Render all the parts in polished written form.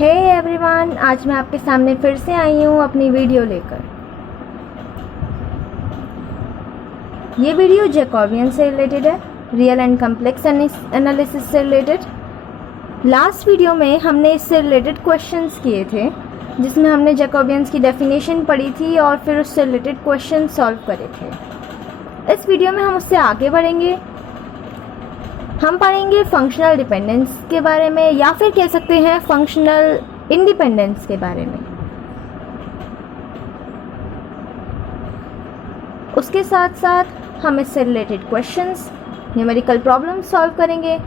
Hey everyone, आज मैं आपके सामने फिर से आई हूँ अपनी वीडियो लेकर। ये वीडियो जैकोबियन से रिलेटेड है, रियल एंड कम्प्लेक्स एनालिसिस से रिलेटेड। लास्ट वीडियो में हमने इससे रिलेटेड क्वेश्चंस किए थे, जिसमें हमने जैकोबियंस की डेफिनेशन पढ़ी थी और फिर उससे रिलेटेड क्वेश्चन सॉल्व करे थे। इस वीडियो में हम उससे आगे बढ़ेंगे। हम पढ़ेंगे फंक्शनल डिपेंडेंस के बारे में, या फिर कह सकते हैं फंक्शनल इंडिपेंडेंस के बारे में। उसके साथ साथ हम इससे related questions, numerical problem solve करेंगे।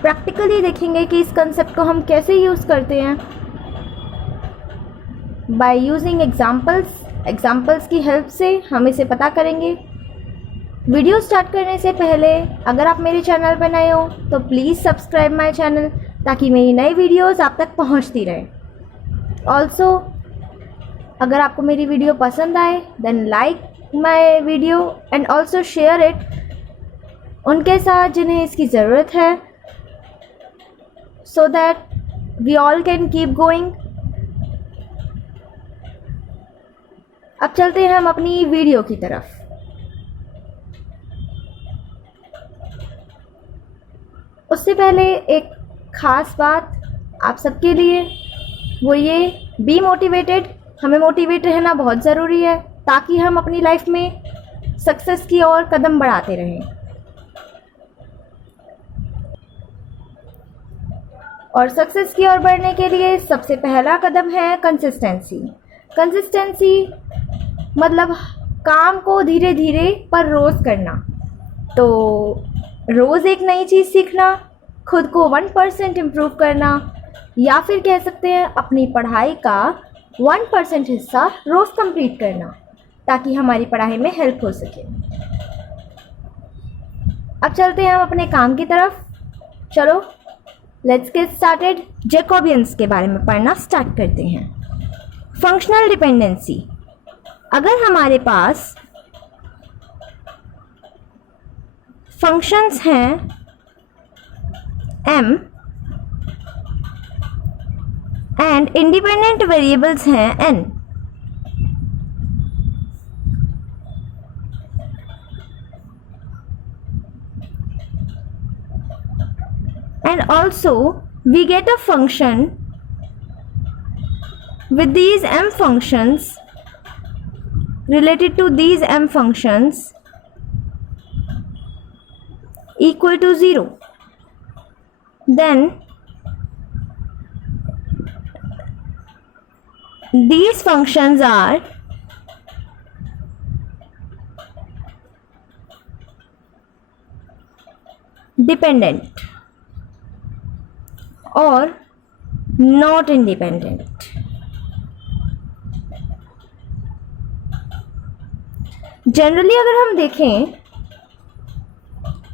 प्रैक्टिकली देखेंगे कि इस कंसेप्ट को हम कैसे यूज़ करते हैं बाय यूजिंग एग्जाम्पल्स की हेल्प से हम इसे पता करेंगे। वीडियो स्टार्ट करने से पहले अगर आप मेरे चैनल पर नए हो तो प्लीज़ सब्सक्राइब माय चैनल, ताकि मेरी नई वीडियोस आप तक पहुंचती रहे। ऑल्सो अगर आपको मेरी वीडियो पसंद आए then like my video and also share it उनके साथ जिन्हें इसकी ज़रूरत है, so that we all can keep going. अब चलते हैं हम अपनी वीडियो की तरफ। उससे पहले एक ख़ास बात आप सबके लिए, वो ये, बी मोटिवेटेड। हमें मोटिवेट रहना बहुत ज़रूरी है ताकि हम अपनी लाइफ में सक्सेस की ओर कदम बढ़ाते रहें। और सक्सेस की ओर बढ़ने के लिए सबसे पहला कदम है कंसिस्टेंसी। कंसिस्टेंसी मतलब काम को धीरे धीरे पर रोज़ करना। तो रोज़ एक नई चीज़ सीखना, खुद को 1% इम्प्रूव करना, या फिर कह सकते हैं अपनी पढ़ाई का 1% हिस्सा रोज़ कंप्लीट करना, ताकि हमारी पढ़ाई में हेल्प हो सके। अब चलते हैं हम अपने काम की तरफ। चलो लेट्स गेट स्टार्टेड। जैकोबियंस के बारे में पढ़ना स्टार्ट करते हैं। फंक्शनल डिपेंडेंसी, अगर हमारे पास फंक्शंस हैं m एंड इंडिपेंडेंट वेरिएबल्स हैं n, and also we get a function with these m functions, related to these m functions equal to 0, then these functions are dependent or not independent। Generally अगर हम देखें,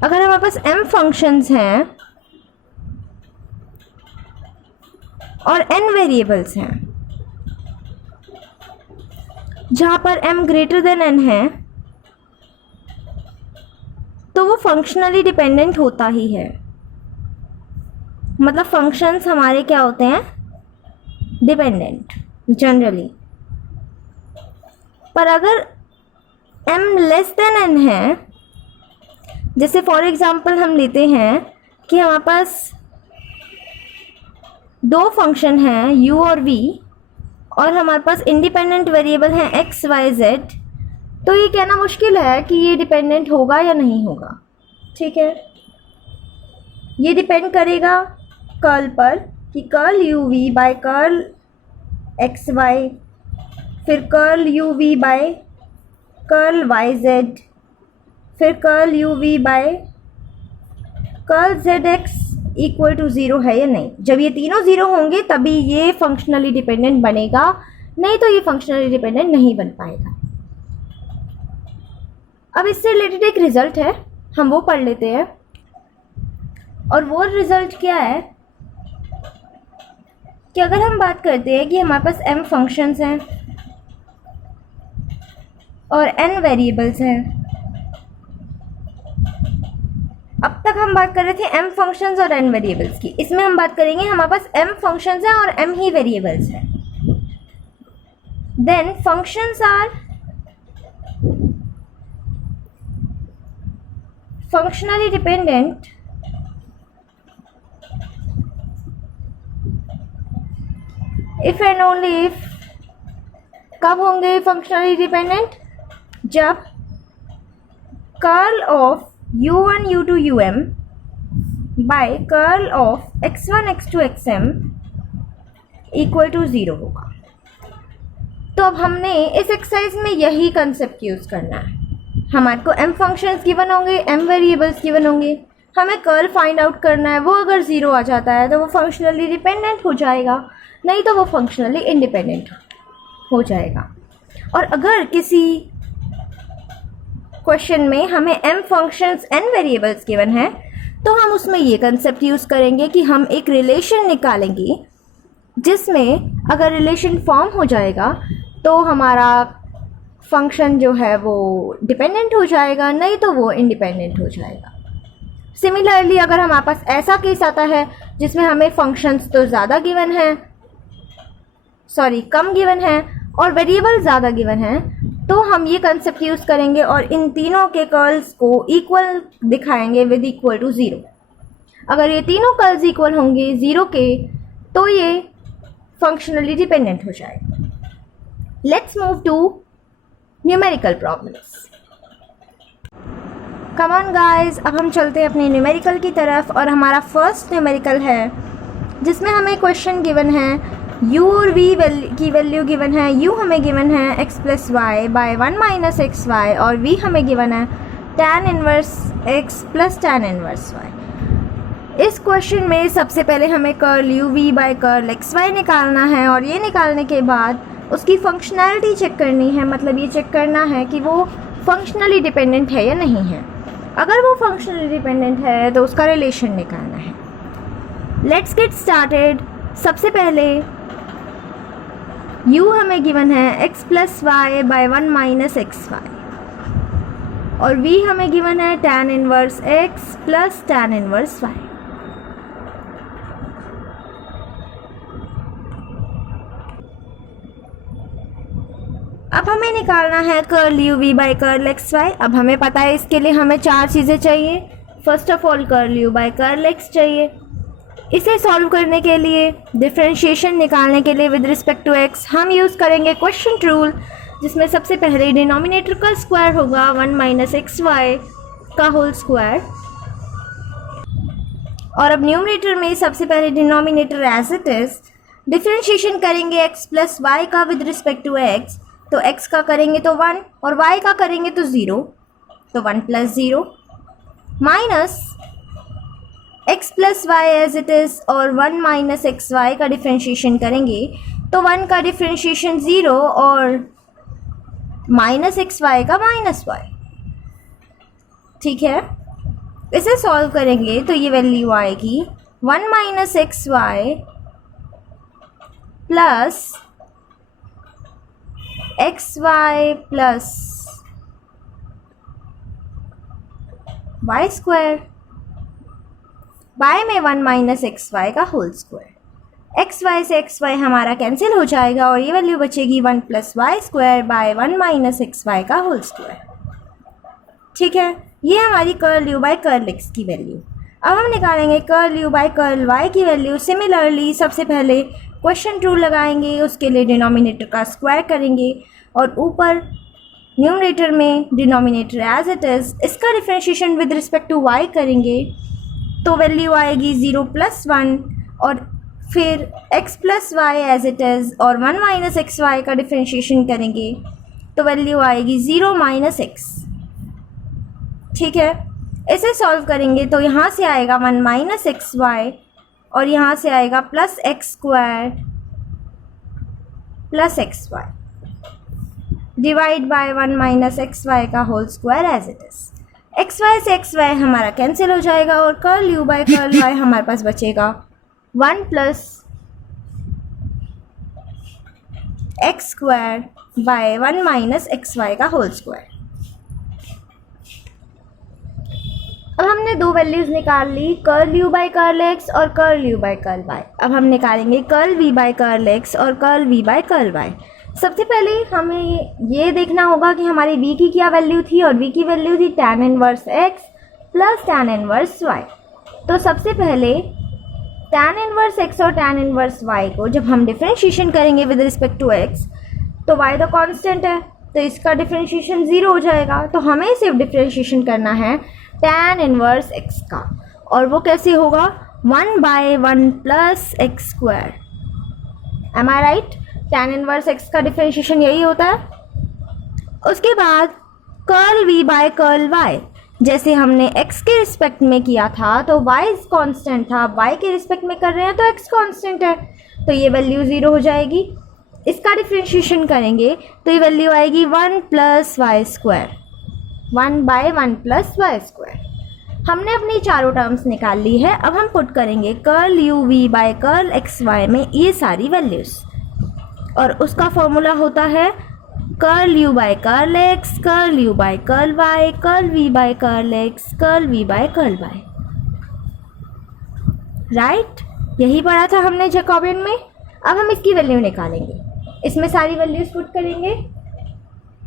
अगर हमारे पास m functions हैं और n variables हैं, जहाँ पर m ग्रेटर देन n है, तो वो फंक्शनली डिपेंडेंट होता ही है। मतलब फंक्शंस हमारे क्या होते हैं, डिपेंडेंट जनरली। पर अगर m लेस देन n है, जैसे फॉर एग्ज़ाम्पल हम लेते हैं कि हमारे पास दो फंक्शन हैं u और v, और हमारे पास इंडिपेंडेंट वेरिएबल हैं x, y, z, तो ये कहना मुश्किल है कि ये डिपेंडेंट होगा या नहीं होगा। ठीक है, ये डिपेंड करेगा कर्ल पर, कि curl u v by curl x y, फिर curl u v by curl y z, फिर curl u v by curl z x equal to 0 है या नहीं। जब ये तीनों 0 होंगे तभी ये फंक्शनली डिपेंडेंट बनेगा, नहीं तो ये फंक्शनली डिपेंडेंट नहीं बन पाएगा। अब इससे रिलेटेड एक रिज़ल्ट है, हम वो पढ़ लेते हैं। और वो रिज़ल्ट क्या है कि अगर हम बात करते हैं कि हमारे पास m फंक्शंस हैं और n वेरिएबल्स हैं। अब तक हम बात कर रहे थे m फंक्शंस और n वेरिएबल्स की। इसमें हम बात करेंगे हमारे पास m फंक्शंस हैं और m ही वेरिएबल्स हैं। Then functions are functionally dependent if and only if. कब होंगे फंक्शनली डिपेंडेंट? जब curl of u1 u2 um by curl of x1 x2 xm equal to 0 होगा। तो अब हमने इस एक्सरसाइज में यही कंसेप्ट यूज़ करना है। हमारे को m फंक्शंस गिवन होंगे, m वेरिएबल्स गिवन होंगे, हमें कर्ल फाइंड आउट करना है। वो अगर 0 आ जाता है तो वो फंक्शनली डिपेंडेंट हो जाएगा, नहीं तो वो फंक्शनली इंडिपेंडेंट हो जाएगा। और अगर किसी क्वेश्चन में हमें m functions n variables given है तो हम उसमें ये कंसेप्ट यूज़ करेंगे कि हम एक रिलेशन निकालेंगे जिसमें अगर रिलेशन फॉर्म हो जाएगा तो हमारा फंक्शन जो है वो डिपेंडेंट हो जाएगा, नहीं तो वो इंडिपेंडेंट हो जाएगा। सिमिलरली अगर हमारे पास ऐसा केस आता है जिसमें हमें फंक्शंस तो ज़्यादा गिवन है, कम गिवन है और वेरिएबल ज़्यादा गिवन है, तो हम ये कंसेप्ट यूज़ करेंगे और इन तीनों के कर्ल्स को इक्वल दिखाएंगे विद इक्वल टू 0। अगर ये तीनों कर्ल्स इक्वल होंगे 0 के तो ये फंक्शनली डिपेंडेंट हो जाएगा। Let's move to numerical problems. Come on guys, अब हम चलते हैं अपने न्यूमेरिकल की तरफ और हमारा फर्स्ट न्यूमेरिकल है जिसमें हमें क्वेश्चन गिवन है u और v की वैल्यू गिवन है। u हमें गिवन है x plus y by 1 minus x y और v हमें गिवन है tan inverse x plus tan inverse y। इस क्वेश्चन में सबसे पहले हमें curl u v by curl x y निकालना है और ये निकालने के बाद उसकी फंक्शनैलिटी चेक करनी है। मतलब ये चेक करना है कि वो फंक्शनली डिपेंडेंट है या नहीं है। अगर वो फंक्शनली डिपेंडेंट है तो उसका रिलेशन निकालना है। Let's get started. सबसे पहले u हमें गिवन है x plus y by 1 minus x y और v हमें गिवन है tan inverse x plus tan inverse y। अब हमें निकालना है curl u v by curl x y। अब हमें पता है इसके लिए हमें 4 चीज़ें चाहिए। First of all curl u by curl x चाहिए। इसे सॉल्व करने के लिए, डिफरेंशिएशन निकालने के लिए विद रिस्पेक्ट टू x हम यूज़ करेंगे क्वोशिएंट रूल, जिसमें सबसे पहले डिनोमिनेटर का स्क्वायर होगा 1 माइनस एक्स वाई का होल स्क्वायर और अब न्यूमरेटर में सबसे पहले denominator as it is differentiation करेंगे x प्लस वाई का विद रिस्पेक्ट टू x। तो x का करेंगे तो 1 और y का करेंगे तो 0, तो 1 plus 0 minus x plus y as it is और 1 माइनस एक्स वाई का डिफ्रेंशिएशन करेंगे तो 1 का डिफ्रेंशिएशन 0 और माइनस एक्स वाई का माइनस वाई। ठीक है, इसे सॉल्व करेंगे तो ये वैल्यू आएगी 1 minus x y plus x y plus Y square by में 1 माइनस एक्स वाई का होल स्क्वायर। एक्स वाई से एक्स वाई हमारा कैंसिल हो जाएगा और ये वैल्यू बचेगी 1 plus Y square by 1 minus x Y का होल स्क्वायर। ठीक है, ये हमारी curl u by curl x की वैल्यू। अब हम निकालेंगे curl u by curl y की वैल्यू। सिमिलरली सबसे पहले क्वोशिएंट रूल लगाएंगे, उसके लिए डिनोमिनेटर का स्क्वायर करेंगे और ऊपर न्यूमरेटर में डिनोमिनेटर एज इट इज़ इसका differentiation with respect to y करेंगे तो वैल्यू आएगी 0 प्लस 1 और फिर x plus y as it is और 1 माइनस एक्स वाई का डिफरेंशिएशन करेंगे तो वैल्यू आएगी 0 माइनस एक्स। ठीक है, इसे सॉल्व करेंगे तो यहाँ से आएगा 1 माइनस एक्स वाई और यहाँ से आएगा plus x square plus x Y divide by 1 minus x Y का whole square as it is. X Y से एक्स वाई हमारा कैंसिल हो जाएगा और curl u by curl y हमारे पास बचेगा 1 plus x square by 1 minus x Y का होल स्क्वायर। अब हमने दो वैल्यूज़ निकाल ली, curl U by curl X और curl U by curl Y. अब हम निकालेंगे curl V by curl X और curl V by curl Y. सबसे पहले हमें ये देखना होगा कि हमारी v की क्या वैल्यू थी, और v की वैल्यू थी tan inverse x plus tan inverse y। तो सबसे पहले tan इनवर्स x और tan इनवर्स y को जब हम डिफरेंशिएशन करेंगे विद रिस्पेक्ट टू x, तो y तो कांस्टेंट है, तो इसका डिफरेंशिएशन 0 हो जाएगा। तो हमें सिर्फ डिफरेंशिएशन करना है tan इनवर्स x का, और वो कैसे होगा, 1/1 plus x square. Am I right? tan inverse x का डिफरेंशिएशन यही होता है। उसके बाद curl v by curl y, जैसे हमने x के रिस्पेक्ट में किया था तो y कांस्टेंट था, y के रिस्पेक्ट में कर रहे हैं तो x कांस्टेंट है, तो ये वैल्यू 0 हो जाएगी। इसका डिफरेंशिएशन करेंगे तो ये वैल्यू आएगी 1 plus Y square, 1/1 plus Y square. हमने अपनी चारों टर्म्स निकाल ली है। अब हम पुट करेंगे curl u v by curl x y में ये सारी वैल्यूज़, और उसका फॉर्मूला होता है curl u by curl x, curl u by curl y, curl v by curl x, curl v by curl y. Right? यही पढ़ा था हमने जैकोबियन में। अब हम इसकी वैल्यू निकालेंगे, इसमें सारी वैल्यूज पुट करेंगे,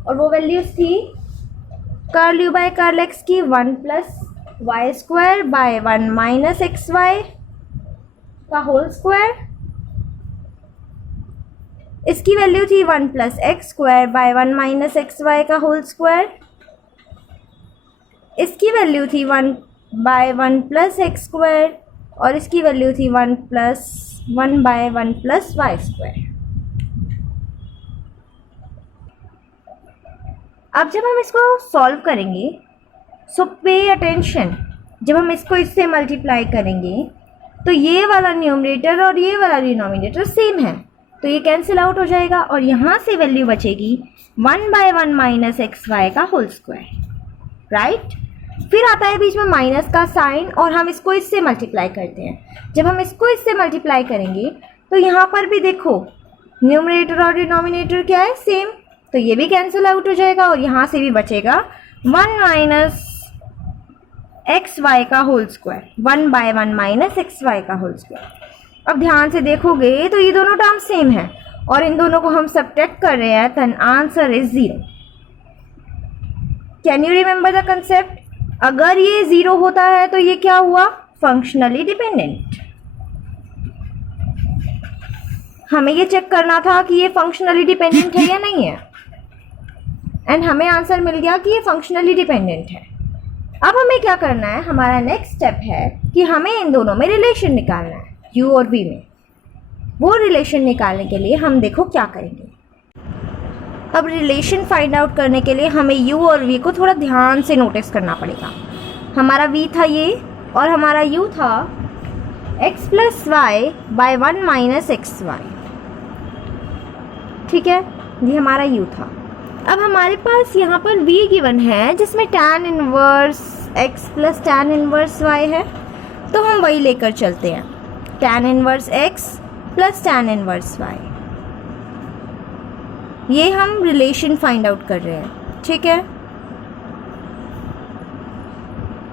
और वो वैल्यूज थी curl u by curl x की 1 plus Y square by 1 minus x Y का होल स्क्वायर। इसकी वैल्यू थी 1 plus x square by 1 minus x Y का होल स्क्वायर। इसकी वैल्यू थी 1/1 प्लस एक्स स्क्वायर, और इसकी वैल्यू थी 1/1 प्लस वाई स्क्वायर। अब जब हम इसको सॉल्व करेंगे, सो पे अटेंशन, जब हम इसको इससे मल्टीप्लाई करेंगे तो ये वाला न्यूमरेटर और ये वाला डिनोमिनेटर सेम है, तो ये कैंसिल आउट हो जाएगा, और यहाँ से वैल्यू बचेगी 1/1 माइनस एक्स वाई का होल स्क्वायर। राइट? फिर आता है बीच में माइनस का साइन, और हम इसको इससे मल्टीप्लाई करते हैं। जब हम इसको इससे मल्टीप्लाई करेंगे तो यहाँ पर भी देखो न्यूमरेटर और डिनोमिनेटर क्या है, सेम, तो ये भी कैंसिल आउट हो जाएगा, और यहाँ से भी बचेगा 1 माइनस एक्स वाई का whole square, 1/1 minus x Y का होल स्क्वायर। अब ध्यान से देखोगे तो ये दोनों टर्म सेम है, और इन दोनों को हम सब्ट्रैक्ट कर रहे हैं, तो answer is 0। Can you remember the concept? अगर ये 0 होता है तो ये क्या हुआ, फंक्शनली डिपेंडेंट। हमें ये चेक करना था कि ये फंक्शनली डिपेंडेंट है या नहीं है, एंड हमें आंसर मिल गया कि ये फंक्शनली डिपेंडेंट है। अब हमें क्या करना है, हमारा नेक्स्ट स्टेप है कि हमें इन दोनों में रिलेशन निकालना है, u और v में। वो रिलेशन निकालने के लिए हम देखो क्या करेंगे। अब रिलेशन फाइंड आउट करने के लिए हमें u और v को थोड़ा ध्यान से नोटिस करना पड़ेगा। हमारा v था ये, और हमारा u था x plus y by 1 minus x y. ठीक है, ये हमारा u था। अब हमारे पास यहाँ पर v गिवन है जिसमें tan inverse x plus tan inverse y है, तो हम वही लेकर चलते हैं, tan inverse x plus tan inverse y। ये हम रिलेशन फाइंड आउट कर रहे हैं। ठीक है,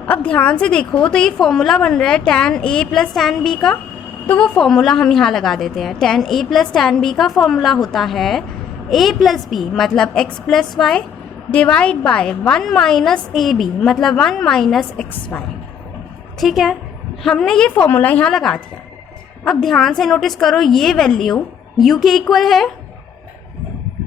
अब ध्यान से देखो तो ये फॉर्मूला बन रहा है tan a plus tan b का, तो वो फॉर्मूला हम यहाँ लगा देते हैं। tan a plus tan b का फॉर्मूला होता है a प्लस b मतलब x plus y divide by 1 minus a b मतलब 1 माइनस एक्स वाई। ठीक है, हमने ये फॉर्मूला यहाँ लगा दिया। अब ध्यान से नोटिस करो, ये वैल्यू u के इक्वल है,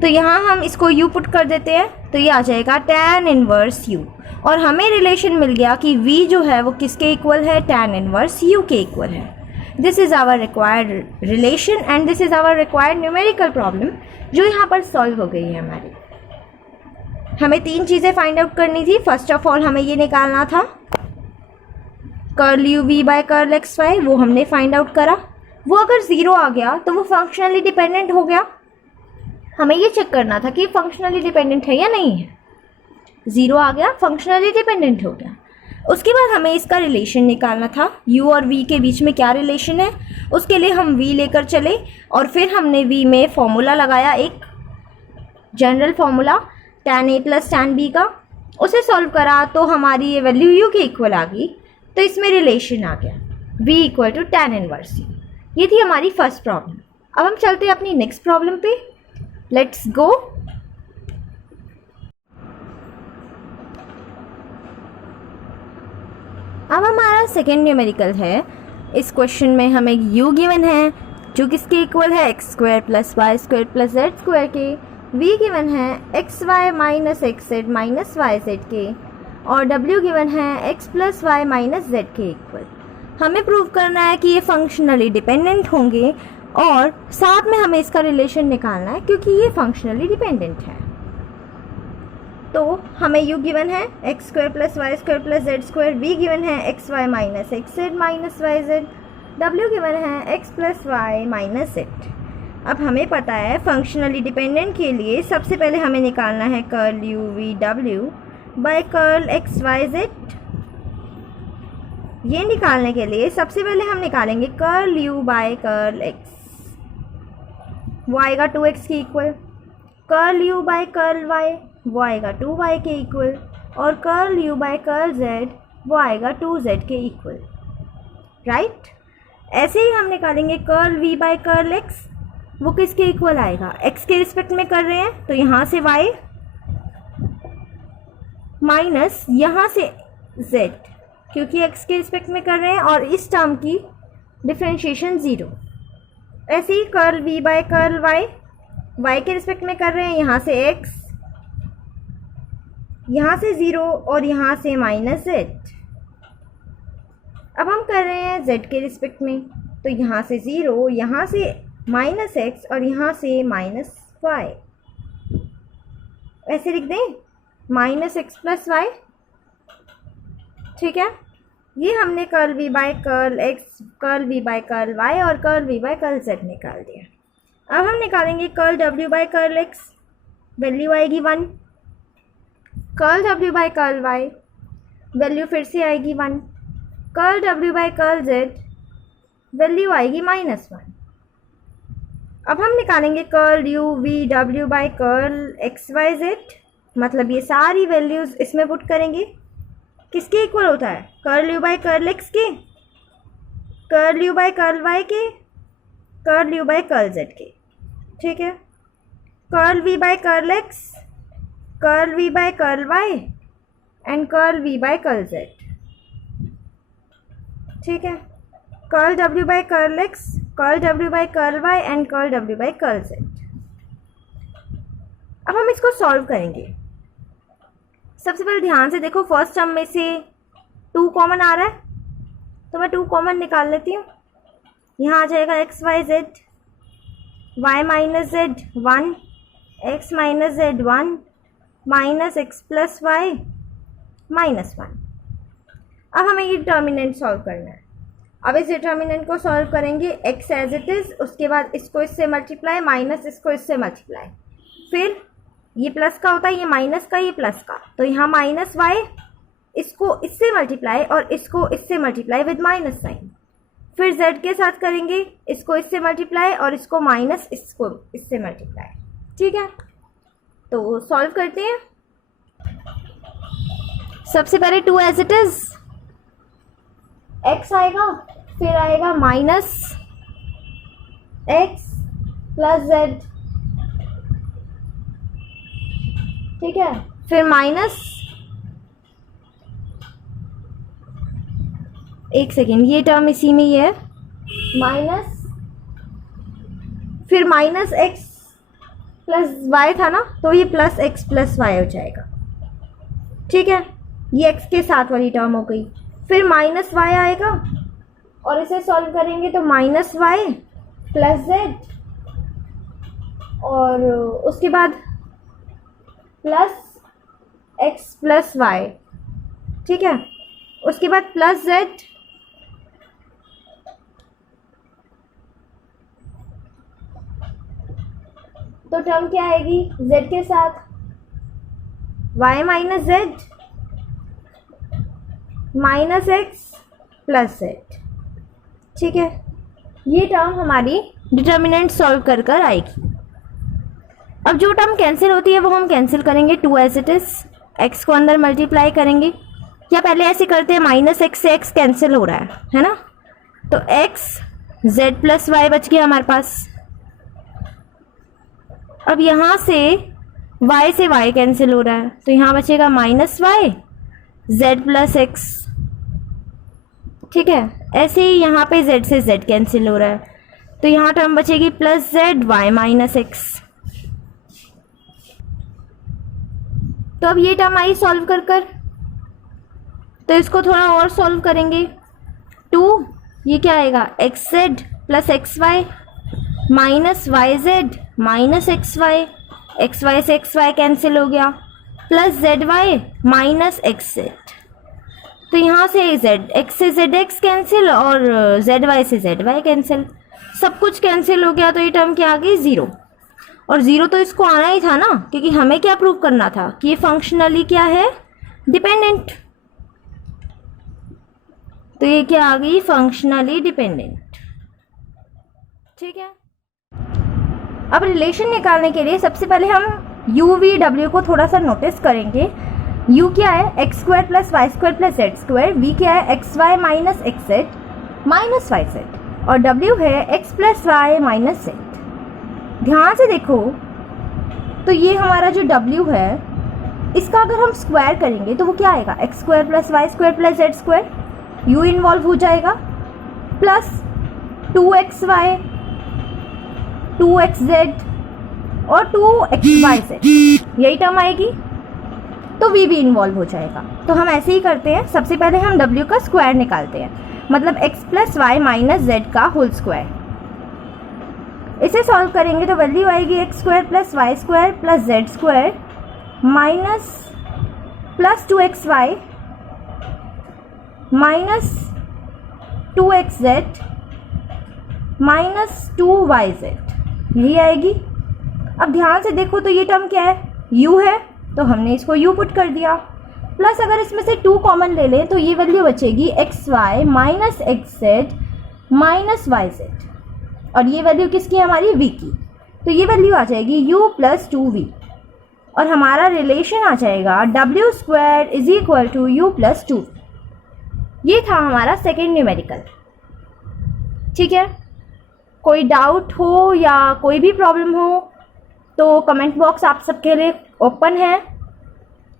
तो यहाँ हम इसको u पुट कर देते हैं, तो ये आ जाएगा tan इनवर्स u, और हमें रिलेशन मिल गया कि v जो है वो किसके इक्वल है, tan इनवर्स u के इक्वल है। This is our required relation and this is our required numerical problem, जो यहाँ पर सॉल्व हो गई है हमारी। हमें 3 चीज़ें फाइंड आउट करनी थी। फर्स्ट ऑफ ऑल हमें ये निकालना था curl u v by curl x y, वो हमने फाइंड आउट करा। वो अगर 0 आ गया तो वो फंक्शनली डिपेंडेंट हो गया। हमें ये चेक करना था कि फंक्शनली डिपेंडेंट है या नहीं है। 0 आ गया, फंक्शनली डिपेंडेंट हो गया। उसके बाद हमें इसका रिलेशन निकालना था, u और v के बीच में क्या रिलेशन है। उसके लिए हम v लेकर चले, और फिर हमने v में फॉर्मूला लगाया, एक general formula tan a plus tan b का, उसे सॉल्व करा तो हमारी ये वैल्यू u के इक्वल आ गई, तो इसमें रिलेशन आ गया v equal to tan inverse u। ये थी हमारी फर्स्ट प्रॉब्लम। अब हम चलते हैं अपनी नेक्स्ट प्रॉब्लम पे, लेट्स गो। अब हमारा सेकेंड न्यूमेरिकल है। इस क्वेश्चन में हमें u गिवन है जो किसके इक्वल है x square plus Y square plus Z square के, v गिवन है x Y minus x Z minus Y z के, और w गिवन है x plus Y minus z के इक्वल। हमें प्रूव करना है कि ये फंक्शनली डिपेंडेंट होंगे और साथ में हमें इसका रिलेशन निकालना है क्योंकि ये फंक्शनली डिपेंडेंट है। तो हमें u गिवन है x square plus Y square plus Z square, v given है x Y minus x Z minus Y Z, w given है x plus Y minus Z. अब हमें पता है फंक्शनली डिपेंडेंट के लिए सबसे पहले हमें निकालना है curl u v w by curl x y z. ये निकालने के लिए सबसे पहले हम निकालेंगे curl u by curl x, वो आएगा 2x के इक्वल, curl u by curl y वो आएगा 2y के इक्वल, और curl u by curl z वो आएगा 2z के इक्वल, राइट। ऐसे ही हम निकालेंगे curl v by curl x, वो किसके इक्वल आएगा, x के रिस्पेक्ट में कर रहे हैं तो यहाँ से y माइनस यहाँ से z, क्योंकि x के रिस्पेक्ट में कर रहे हैं और इस टर्म की डिफरेंशिएशन 0। ऐसे ही curl v by curl y के रिस्पेक्ट में कर रहे हैं, यहाँ से x, यहाँ से 0 और यहाँ से माइनस z। अब हम कर रहे हैं z के रिस्पेक्ट में, तो यहाँ से 0, यहाँ से माइनस x और यहाँ से माइनस y। ऐसे लिख दें माइनस x प्लस वाई, ठीक है। ये हमने curl v by curl x, curl v by curl y और curl v by curl z निकाल दिया। अब हम निकालेंगे curl w by curl x, value आएगी 1, curl w by curl y, value फिर से आएगी 1, curl w by curl z, value आएगी -1। अब हम निकालेंगे curl u v w by curl x y z, मतलब ये सारी वैल्यूज़ इसमें पुट करेंगे। किसके इक्वल होता है, curl u by curl x के, curl u by curl y के, curl u by curl z के, ठीक है। Curl v by curl x, curl v by curl y and curl v by curl z, ठीक है। Curl w by curl x, curl w by curl y and curl w by curl z। अब हम इसको solve करेंगे। सबसे पहले ध्यान से देखो, फर्स्ट टर्म में से 2 कॉमन आ रहा है तो मैं 2 कॉमन निकाल लेती हूँ। यहाँ आ जाएगा x y z, y minus z 1, x minus z 1 minus x plus y -1। अब हमें ये डिटर्मिनेंट सॉल्व करना है। अब इस डिटर्मिनेंट को सॉल्व करेंगे x एज इट इज़, उसके बाद इसको इससे मल्टीप्लाई, माइनस इसको इससे मल्टीप्लाई, फिर ये प्लस का होता है, ये माइनस का, ये प्लस का, तो यहाँ माइनस वाई, इसको इससे मल्टीप्लाई और इसको इससे मल्टीप्लाई विद माइनस साइन, फिर z के साथ करेंगे, इसको इससे मल्टीप्लाई और इसको माइनस, इसको इससे मल्टीप्लाई, ठीक है। तो सॉल्व करते हैं। सबसे पहले 2 एज इट इज, x आएगा, फिर आएगा माइनस x प्लस z, ठीक है, फिर माइनस, एक सेकेंड, ये टर्म इसी में ही है, माइनस, फिर माइनस x प्लस वाई था ना, तो ये प्लस x प्लस वाई हो जाएगा, ठीक है। ये x के साथ वाली टर्म हो गई, फिर माइनस y आएगा और इसे सॉल्व करेंगे तो माइनस वाई प्लस z, और उसके बाद प्लस x प्लस वाई, ठीक है, उसके बाद प्लस z, तो टर्म क्या आएगी z के साथ y minus Z minus x plus Z, ठीक है। ये टर्म हमारी डिटर्मिनेंट सॉल्व कर कर आएगी। अब जो टर्म कैंसिल होती है वो हम कैंसिल करेंगे, 2 एज इट इज, x को अंदर मल्टीप्लाई करेंगे, या पहले ऐसे करते हैं, माइनस एक्स से x कैंसिल हो रहा है ना, तो x z प्लस वाई बच गया हमारे पास। अब यहाँ से y से y कैंसिल हो रहा है, तो यहाँ बचेगा minus y z plus x. ठीक है, ऐसे ही यहाँ पे z से z कैंसिल हो रहा है, तो यहाँ टर्म बचेगी plus z y minus x. तो अब ये टर्म आई सॉल्व कर तो इसको थोड़ा और सॉल्व करेंगे। 2 ये क्या आएगा, x z plus x Y minus Y z minus x Y से एक्स वाई कैंसिल हो गया, plus z y minus x z. तो यहाँ से जेड एक्स से जेड एक्स कैंसिल और जेड वाई से जेड वाई कैंसिल, सब कुछ कैंसिल हो गया। तो ये टर्म क्या आ गई, 0। और 0 तो इसको आना ही था ना, क्योंकि हमें क्या प्रूव करना था कि ये फंक्शनली क्या है, डिपेंडेंट। तो ये क्या आ गई, फंक्शनली डिपेंडेंट। ठीक है, अब रिलेशन निकालने के लिए सबसे पहले हम यू वी डब्ल्यू को थोड़ा सा नोटिस करेंगे। u क्या है, x square plus Y square plus Z square, v क्या है, x Y minus x Z minus Y z, और w है x plus Y minus z. ध्यान से देखो तो ये हमारा जो w है, इसका अगर हम स्क्वायर करेंगे तो वो क्या आएगा, x square plus Y square plus Z square, u involve हो जाएगा, प्लस 2xy 2xz और 2xyz, यही टर्म आएगी। तो v भी इन्वॉल्व हो जाएगा। तो हम ऐसे ही करते हैं, सबसे पहले हम w का स्क्वायर निकालते हैं, मतलब x plus Y minus z का होल स्क्वायर। इसे सॉल्व करेंगे तो वैल्यू आएगी x square plus Y square plus Z square minus plus 2xy minus 2xz minus 2yz, यही आएगी। अब ध्यान से देखो तो ये टर्म क्या है, u है, तो हमने इसको u पुट कर दिया, प्लस अगर इसमें से 2 कॉमन ले लें तो ये वैल्यू बचेगी x Y minus x Z minus Y z, और ये वैल्यू किसकी है, हमारी v की। तो ये वैल्यू आ जाएगी u प्लस 2v, और हमारा रिलेशन आ जाएगा w square is equal to u plus 2। ये था हमारा सेकेंड न्यूमेरिकल। ठीक है, कोई डाउट हो या कोई भी प्रॉब्लम हो तो कमेंट बॉक्स आप सबके लिए ओपन है,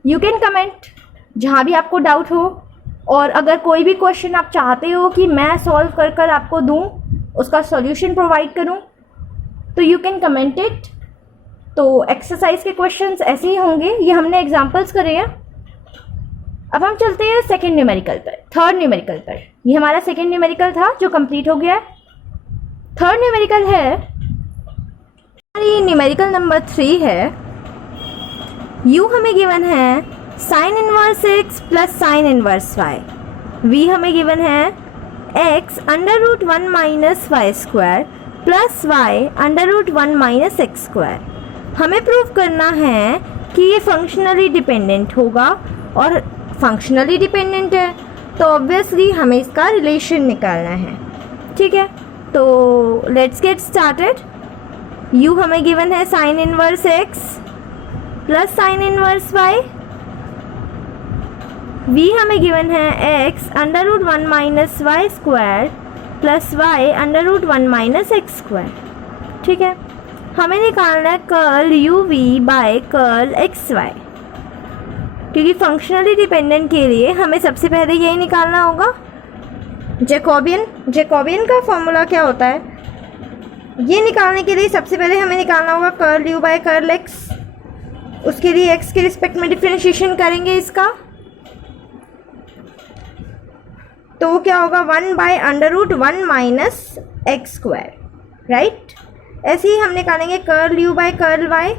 यू कैन कमेंट जहाँ भी आपको डाउट हो। और अगर कोई भी क्वेश्चन आप चाहते हो कि मैं सॉल्व कर आपको दूँ, उसका सॉल्यूशन प्रोवाइड करूँ, तो यू कैन कमेंट इट। तो एक्सरसाइज के क्वेश्चंस ऐसे ही होंगे, ये हमने एग्जांपल्स करे हैं। अब हम चलते हैं सेकेंड न्यूमेरिकल पर, थर्ड न्यूमेरिकल पर। ये हमारा सेकेंड न्यूमेरिकल था जो कंप्लीट हो गया है। थर्ड न्यूमेरिकल है, हमारी न्यूमेरिकल नंबर 3 है। u हमें गिवन है sine inverse x plus sine inverse y, v हमें गिवन है x under root 1 minus Y square plus y under root 1 minus x square. हमें प्रूव करना है कि ये फंक्शनली डिपेंडेंट होगा, और फंक्शनली डिपेंडेंट है तो ऑब्वियसली हमें इसका रिलेशन निकालना है। ठीक है, तो लेट्स गेट स्टार्टेड। u हमें गिवन है sine inverse x plus sine inverse y, v हमें गिवन है x under root 1 minus Y square plus y under root 1 minus x square. ठीक है, हमें निकालना है curl u v by curl x y, क्योंकि फंक्शनली डिपेंडेंट के लिए हमें सबसे पहले यही निकालना होगा। जैकोबियन का फॉर्मूला क्या होता है, ये निकालने के लिए सबसे पहले हमें निकालना होगा curl u by curl x। उसके लिए x के रिस्पेक्ट में डिफरेंशिएशन करेंगे इसका, तो वो क्या होगा, 1 by under root 1 minus x square, right. ऐसे ही हम निकालेंगे curl u by curl y,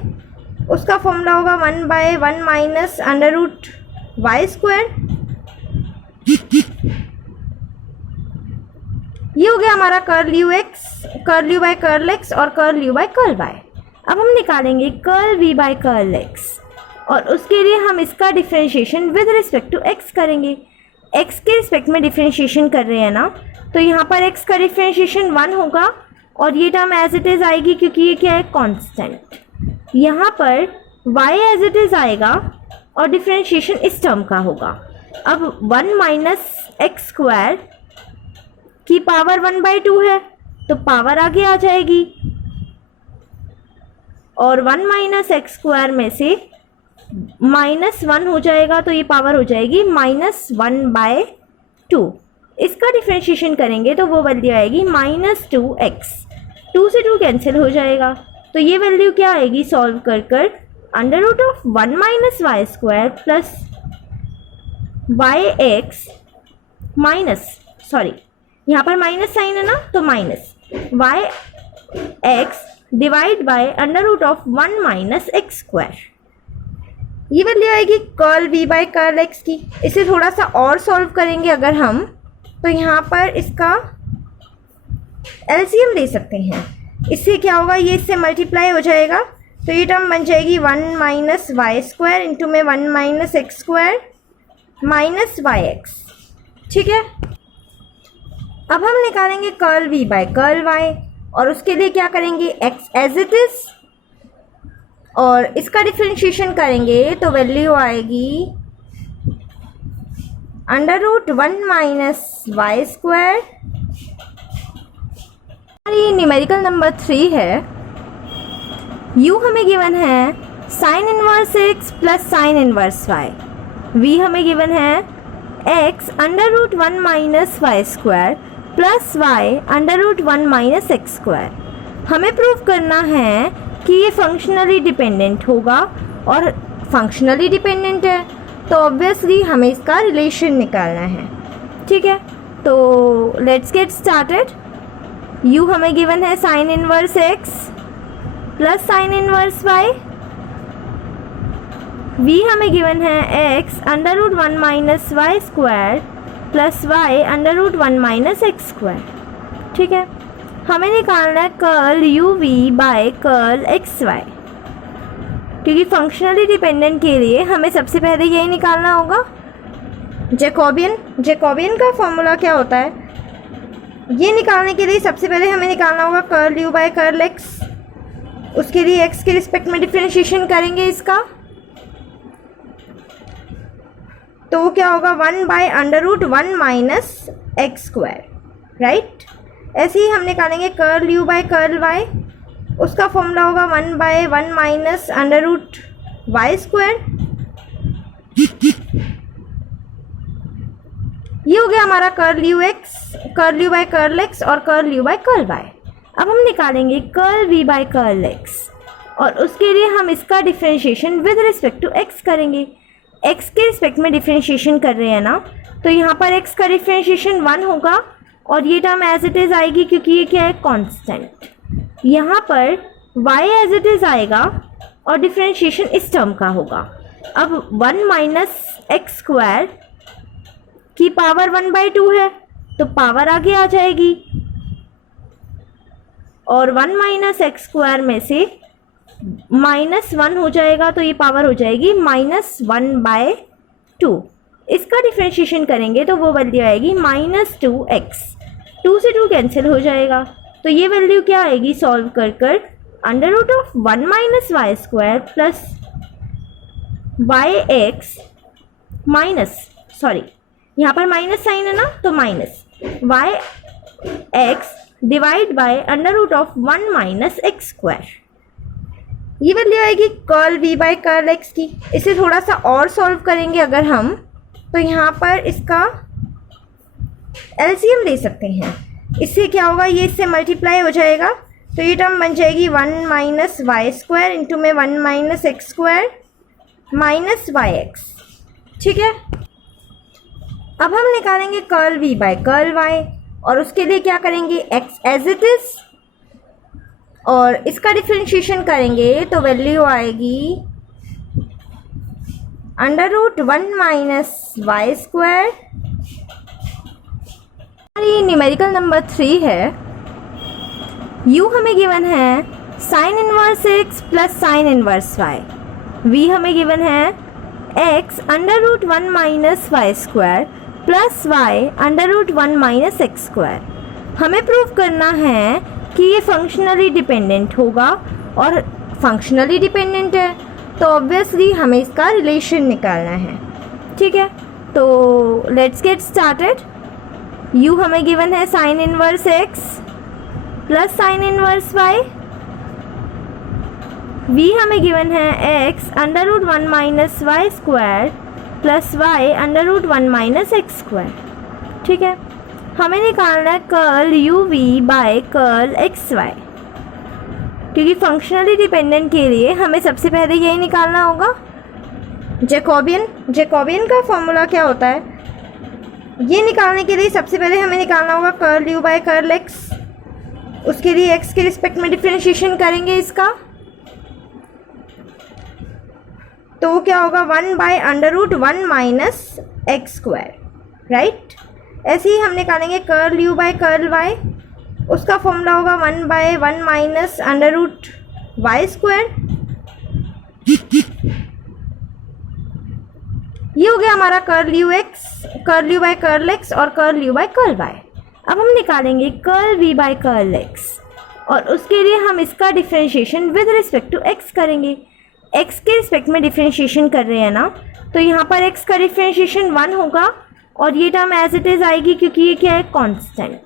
उसका फॉर्मूला होगा 1 by 1 minus under root y square. ये हो गया हमारा curl u x, curl u by curl x और curl u by curl y। अब हम निकालेंगे curl v by curl x, और उसके लिए हम इसका differentiation with respect to x करेंगे। x के रिस्पेक्ट में डिफरेंशिएशन कर रहे हैं ना, तो यहाँ पर x का डिफरेंशिएशन 1 होगा और ये टर्म एज इट इज़ आएगी, क्योंकि ये क्या है, कांस्टेंट। यहाँ पर y एज इट इज़ आएगा और डिफरेंशिएशन इस टर्म का होगा। अब 1 माइनस एक्स स्क्वायर की पावर 1/2 है तो पावर आगे आ जाएगी, और 1 माइनस एक्स स्क्वायर में से -1 हो जाएगा तो ये पावर हो जाएगी -1/2। इसका डिफरेंशिएशन करेंगे तो वो वैल्यू आएगी -2x। 2 से 2 कैंसिल हो जाएगा तो ये वैल्यू क्या आएगी सॉल्व कर कर, √1 minus Y square plus Y x minus, sorry यहाँ पर माइनस साइन है ना, तो minus Y x divide by √1 minus x square. ये वैल्यू आएगी curl v by curl x की। इसे थोड़ा सा और सॉल्व करेंगे अगर हम, तो यहाँ पर इसका एलसीएम ले सकते हैं। इससे क्या होगा, ये इससे मल्टीप्लाई हो जाएगा तो ये टर्म बन जाएगी 1 माइनस वाई स्क्वायर इंटू में 1 minus x square minus Y x. ठीक है, अब हम निकालेंगे curl v by curl y, और उसके लिए क्या करेंगे, x एज इट इज, और इसका डिफरेंशिएशन करेंगे तो वैल्यू आएगी √1 माइनस वाई स्क्वायर। ये न्यूमेरिकल नंबर 3 है। u हमें गिवन है sine inverse x plus sine inverse y। v हमें गिवन है x √1 minus Y square plus y √1 minus x square. हमें प्रूव करना है कि ये फंक्शनली डिपेंडेंट होगा, और फंक्शनली डिपेंडेंट है तो ऑब्वियसली हमें इसका रिलेशन निकालना है। ठीक है, तो लेट्स गेट स्टार्टेड। u हमें गिवन है sine inverse x plus sine inverse y। v हमें गिवन है x √1 minus Y square plus y √1 minus x square. ठीक है, हमें निकालना है curl u v by curl x y, क्योंकि फंक्शनली डिपेंडेंट के लिए हमें सबसे पहले यही निकालना होगा। जैकोबियन का फॉर्मूला क्या होता है, ये निकालने के लिए सबसे पहले हमें निकालना होगा curl u by curl x। उसके लिए x के रिस्पेक्ट में डिफरेंशिएशन करेंगे इसका, तो वो क्या होगा 1 by √1 minus x square, right. ऐसे ही हम निकालेंगे curl u by curl y, उसका फॉर्मूला होगा 1 बाय 1 माइनस √y स्क्वायर। ये हो गया हमारा curl u by curl x और curl u by curl y। अब हम निकालेंगे curl v by curl x, और उसके लिए हम इसका differentiation with respect to x करेंगे। x के रिस्पेक्ट में डिफरेंशिएशन कर रहे हैं ना, तो यहाँ पर x का डिफरेंशिएशन 1 होगा और ये टर्म एज इट इज़ आएगी क्योंकि ये क्या है, कांस्टेंट। यहाँ पर y एज इट इज़ आएगा और डिफरेंशिएशन इस टर्म का होगा। अब 1 माइनस एक्स स्क्वायर की पावर 1/2 है तो पावर आगे आ जाएगी, और 1 माइनस एक्स स्क्वायर में से -1 हो जाएगा तो ये पावर हो जाएगी -1/2। इसका डिफरेंशिएशन करेंगे तो वो वैल्यू आएगी -2x। 2 से 2 कैंसिल हो जाएगा तो ये वैल्यू क्या आएगी सॉल्व कर कर, √1 minus Y square plus Y x minus, sorry यहाँ पर माइनस साइन है ना, तो minus Y x divide by √1 minus x square. ये वैल्यू आएगी curl v by curl x की। इसे थोड़ा सा और सॉल्व करेंगे अगर हम, तो यहाँ पर इसका एलसीएम ले सकते हैं। इससे क्या होगा, ये इससे मल्टीप्लाई हो जाएगा तो ये टर्म बन जाएगी 1 माइनस वाई स्क्वायर इंटू में 1 minus x square minus Y x. ठीक है, अब हम निकालेंगे curl v by curl y, और उसके लिए क्या करेंगे, x एज इट इज़, और इसका डिफरेंशिएशन करेंगे तो वैल्यू आएगी √1 माइनस वाई स्क्वायर। ये न्यूमेरिकल नंबर 3 है। u हमें गिवन है sine inverse x plus sine inverse y। v हमें गिवन है x √1 minus Y square plus y √1 minus x square. हमें प्रूव करना है कि ये फंक्शनली डिपेंडेंट होगा, और फंक्शनली डिपेंडेंट है तो ऑब्वियसली हमें इसका रिलेशन निकालना है, ठीक है। तो लेट्स गेट स्टार्टेड। u हमें गिवन है sine inverse x plus sine inverse y, v हमें गिवन है x under root 1 minus Y square plus y under root 1 minus x square, ठीक है। हमें निकालना है curl u v by curl x y, क्योंकि फंक्शनली डिपेंडेंट के लिए हमें सबसे पहले यही निकालना होगा। जैकोबियन का फॉर्मूला क्या होता है, ये निकालने के लिए सबसे पहले हमें निकालना होगा curl u by curl x। उसके लिए x के रिस्पेक्ट में डिफरेंशिएशन करेंगे इसका, तो वो क्या होगा 1 by under root 1 minus x square, right. ऐसे ही हम निकालेंगे curl u by curl y, उसका फॉर्मूला होगा 1 by 1 minus under root y square. ये हो गया हमारा curl u by curl x और curl u by curl y। अब हम निकालेंगे curl v by curl x, और उसके लिए हम इसका differentiation with respect to x करेंगे। x के रिस्पेक्ट में डिफरेंशिएशन कर रहे हैं ना, तो यहाँ पर x का डिफरेंशिएशन 1 होगा और ये टर्म एज इट इज़ आएगी, क्योंकि ये क्या है कांस्टेंट।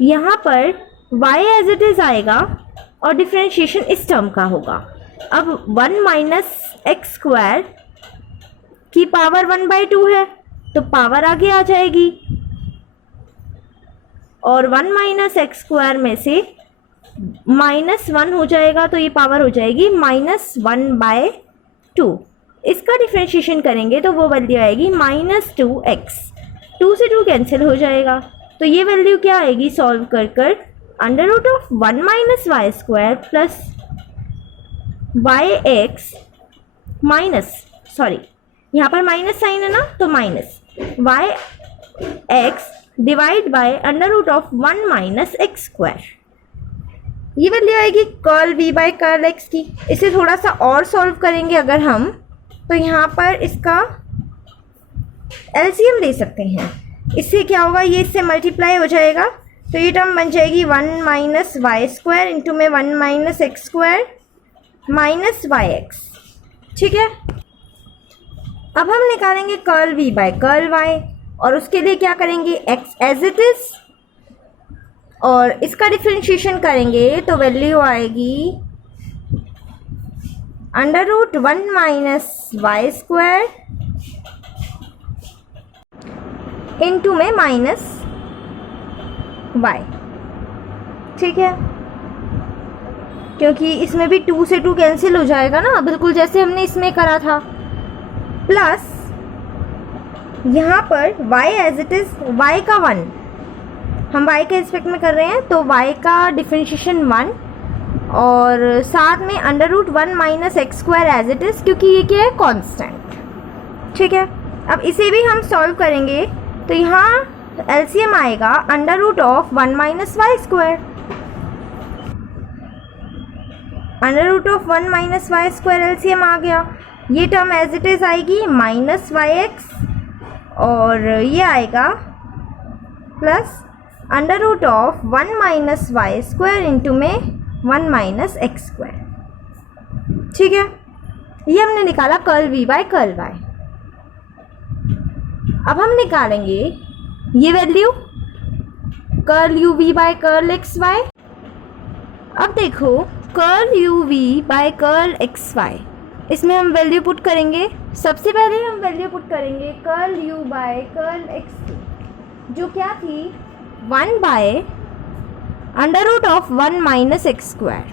यहाँ पर y एज इट इज़ आएगा और डिफरेंशिएशन इस टर्म का होगा। अब 1 माइनस एक्स स्क्वायर की पावर 1/2 है, तो पावर आगे आ जाएगी, और 1 माइनस एक्स स्क्वायर में से -1 हो जाएगा, तो ये पावर हो जाएगी -1/2। इसका डिफरेंशिएशन करेंगे तो वो वैल्यू आएगी -2x, 2 से 2 कैंसिल हो जाएगा, तो ये वैल्यू क्या आएगी सॉल्व कर under root of 1 minus Y square plus Y x यहाँ पर माइनस साइन है ना, तो minus Y x divide by under root of 1 minus x square. ये वैल्यू आएगी curl v by curl x की। इसे थोड़ा सा और सॉल्व करेंगे अगर हम, तो यहाँ पर इसका एलसीएम ले सकते हैं। इससे क्या होगा, ये इससे मल्टीप्लाई हो जाएगा, तो ये टर्म बन जाएगी 1 माइनस वाई स्क्वायर इंटू में 1 minus x square minus Y x, ठीक है। अब हम निकालेंगे curl v by curl y, और उसके लिए क्या करेंगे x एज इट इज़, और इसका डिफरेंशिएशन करेंगे तो वैल्यू आएगी under root 1 minus Y square into में माइनस y, ठीक है। क्योंकि इसमें भी 2 से 2 कैंसिल हो जाएगा ना, बिल्कुल जैसे हमने इसमें करा था, प्लस यहाँ पर y as it is, y का 1, हम y के रिस्पेक्ट में कर रहे हैं, तो y का डिफरेंशिएशन 1, और साथ में under root 1 minus x square as it is, क्योंकि ये क्या है कांस्टेंट, ठीक है। अब इसे भी हम सॉल्व करेंगे, तो यहाँ एलसीएम आएगा under root of 1 minus Y square, under root of 1 minus Y square LCM आ गया। ये टर्म एज इट इज़ आएगी माइनस वाई एक्स, और ये आएगा plus under root of 1 minus Y square into में 1 माइनस एक्स स्क्वायर, ठीक है। ये हमने निकाला curl v by curl y। अब हम निकालेंगे ये value curl u v by curl x y। अब देखो curl u v by curl x y, इसमें हम वैल्यू पुट करेंगे। सबसे पहले हम वैल्यू पुट करेंगे curl u by curl x की, जो क्या थी 1 by under root of 1 minus x square.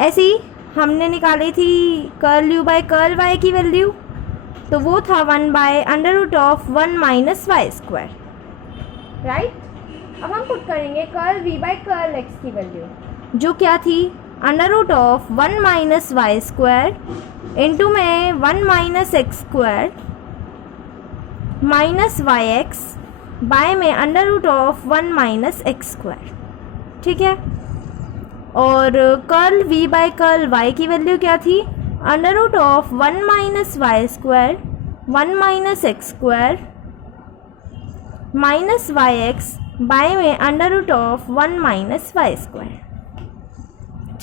ऐसी हमने निकाली थी curl u by curl y की वैल्यू, तो वो था 1 by under root of 1 minus Y square, right. अब हम पुट करेंगे curl v by curl x की वैल्यू, जो क्या थी under root of 1 minus Y square into में 1 minus x square minus Y X by में under root of 1 minus x square, ठीक है। और curl v by curl y की वैल्यू क्या थी under root of 1 minus Y square 1 minus x square minus Y X by में under root of 1 minus Y square,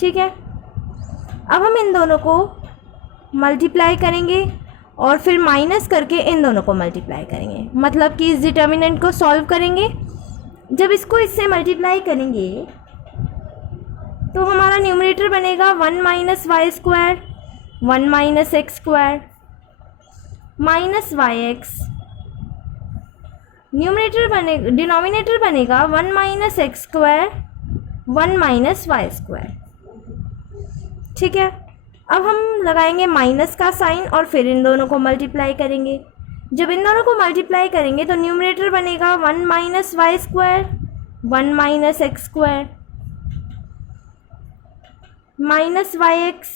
ठीक है। अब हम इन दोनों को मल्टीप्लाई करेंगे और फिर माइनस करके इन दोनों को मल्टीप्लाई करेंगे, मतलब कि इस डिटर्मिनेंट को सॉल्व करेंगे। जब इसको इससे मल्टीप्लाई करेंगे तो हमारा न्यूमरेटर बनेगा 1 minus Y square 1 minus x square minus Y x, denominator बनेगा 1 minus x square 1 minus Y square. ठीक है, अब हम लगाएंगे माइनस का साइन और फिर इन दोनों को मल्टीप्लाई करेंगे। जब इन दोनों को मल्टीप्लाई करेंगे तो न्यूमरेटर बनेगा 1 minus Y square 1 minus x square minus Y x,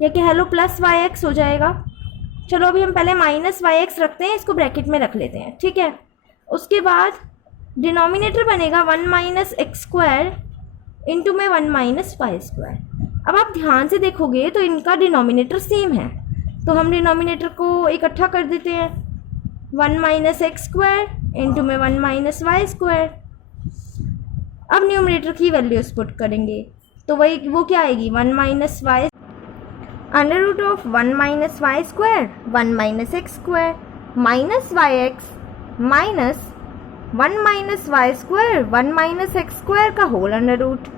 या कह लो प्लस वाई एक्स हो जाएगा। चलो अभी हम पहले माइनस वाई एक्स रखते हैं, इसको ब्रैकेट में रख लेते हैं। ठीक है, उसके बाद डिनोमिनेटर बनेगा 1 माइनस एक्स स्क्वायर इंटू में 1 माइनस वाई स्क्वायर। अब आप ध्यान से देखोगे तो इनका डिनोमिनेटर सेम है, तो हम डिनोमिनेटर को इकट्ठा कर देते हैं। 1 माइनस एक्स स्क्वायर इंटू में 1 माइनस वाई स्क्वायर। अब न्यूमरेटर की वैल्यूज पुट करेंगे तो वो क्या आएगी, 1 minus Y under root of 1 minus Y square 1 minus x square minus Y x minus 1 minus Y square 1 minus x square का whole under root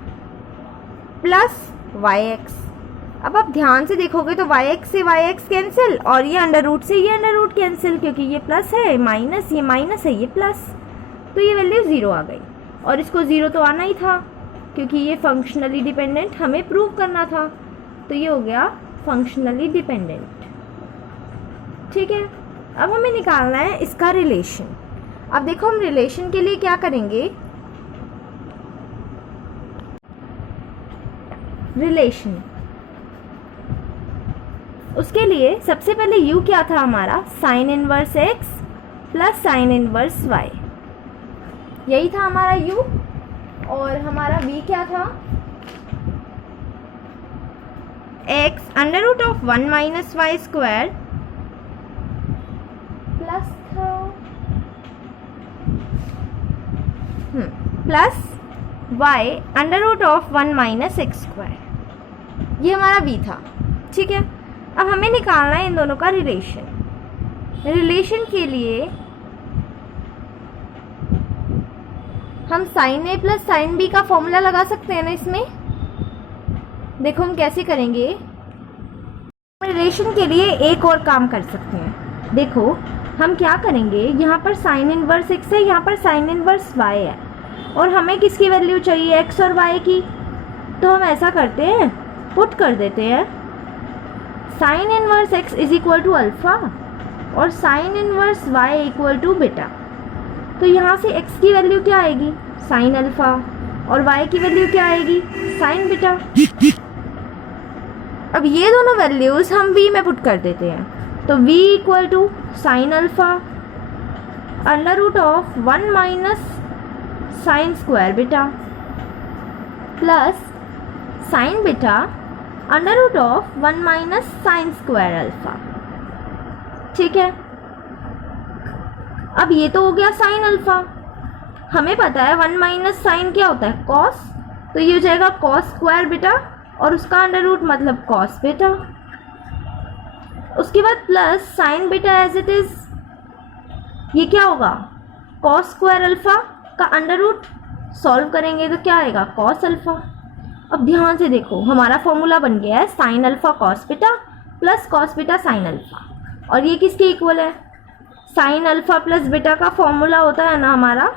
plus Y X. अब आप ध्यान से देखोगे तो वाई एक्स से वाई एक्स कैंसिल और ये अंडर रूट से ये अंडर रूट कैंसिल, क्योंकि ये प्लस है माइनस है ये प्लस, तो ये वैल्यू ज़ीरो आ गई। और इसको ज़ीरो तो आना ही था क्योंकि ये फंक्शनली डिपेंडेंट हमें प्रूव करना था, तो ये हो गया फंक्शनली डिपेंडेंट। ठीक है, अब हमें निकालना है इसका रिलेशन। अब देखो हम रिलेशन के लिए क्या करेंगे, रिलेशन उसके लिए सबसे पहले u क्या था हमारा, sign inverse x plus sine inverse y, यही था हमारा u। और हमारा v क्या था, x under root of 1 minus Y square plus था plus y under root of 1 minus x square, ये हमारा v था। ठीक है, अब हमें निकालना है इन दोनों का रिलेशन। रिलेशन के लिए हम sine a plus sine b का फॉर्मूला लगा सकते हैं ना इसमें। देखो हम कैसे करेंगे, रिलेशन के लिए एक और काम कर सकते हैं। देखो हम क्या करेंगे, यहाँ पर साइन इनवर्स x है, यहाँ पर साइन इनवर्स y है, और हमें किसकी वैल्यू चाहिए, x और y की। तो हम ऐसा करते हैं, पुट कर देते हैं sine inverse x is equal to alpha और sine inverse y equal to beta. तो यहाँ से x की वैल्यू क्या आएगी, साइन अल्फ़ा, और y की वैल्यू क्या आएगी, साइन बीटा। अब ये दोनों वैल्यूज़ हम v में पुट कर देते हैं, तो v equal to sine alpha under root of 1 minus sine square beta plus sine beta under root of 1 minus sine square alpha. ठीक है, अब ये तो हो गया साइन अल्फ़ा, हमें पता है 1 माइनस साइन क्या होता है, कॉस, तो ये हो जाएगा कॉस स्क्वायर बीटा और उसका अंडर रूट मतलब कॉस बीटा। उसके बाद plus sine beta as it is, ये क्या होगा, कॉस स्क्वायर अल्फ़ा का अंडर रूट, सॉल्व करेंगे तो क्या आएगा, कॉस अल्फ़ा। अब ध्यान से देखो हमारा फॉर्मूला बन गया है sine alpha cos beta plus cos beta sine alpha, और ये किसके इक्वल है, साइन अल्फ़ा प्लस बीटा का फॉर्मूला होता है ना हमारा,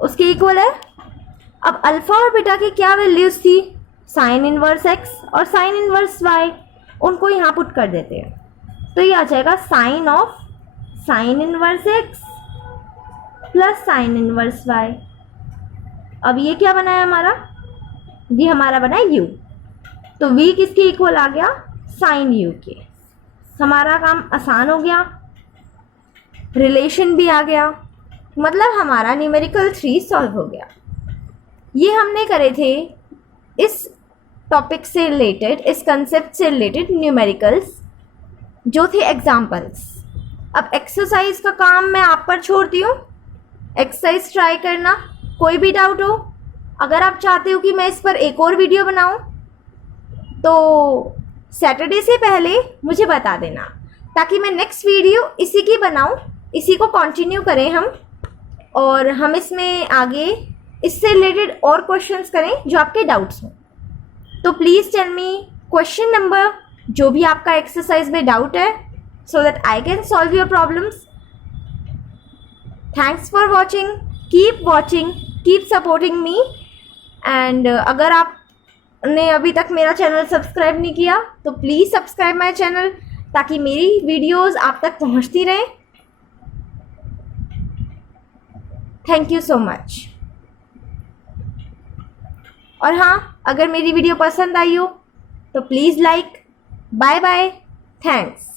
उसके इक्वल है। अब अल्फ़ा और बीटा की क्या वैल्यूज़ थी, साइन इनवर्स एक्स और साइन इनवर्स वाई, उनको यहाँ पुट कर देते हैं, तो ये आ जाएगा sine of sine inverse x plus sine inverse y. अब ये क्या बना है हमारा, ये हमारा बना है u, तो v किसके इक्वल आ गया, साइन u के। हमारा काम आसान हो गया, रिलेशन भी आ गया, मतलब हमारा न्यूमेरिकल 3 सॉल्व हो गया। ये हमने करे थे इस टॉपिक से रिलेटेड, इस कंसेप्ट से रिलेटेड न्यूमेरिकल्स जो थे एग्जाम्पल्स। अब एक्सरसाइज का काम मैं आप पर छोड़ती हूँ, एक्सरसाइज ट्राई करना। कोई भी डाउट हो, अगर आप चाहते हो कि मैं इस पर एक और वीडियो बनाऊं तो सैटरडे से पहले मुझे बता देना, ताकि मैं नेक्स्ट वीडियो इसी की बनाऊं, इसी को कंटिन्यू करें हम, और हम इसमें आगे इससे रिलेटेड और क्वेश्चंस करें जो आपके डाउट्स हों। तो please tell me question number जो भी आपका एक्सरसाइज में डाउट है, so that I can solve your problems. Thanks for watching, keep supporting me. And अगर आपने अभी तक मेरा चैनल सब्सक्राइब नहीं किया तो प्लीज़ सब्सक्राइब माई चैनल, ताकि मेरी वीडियोज़ आप तक पहुंचती रहें। Thank you so much. और हाँ, अगर मेरी वीडियो पसंद आई हो तो please like. Bye bye, thanks.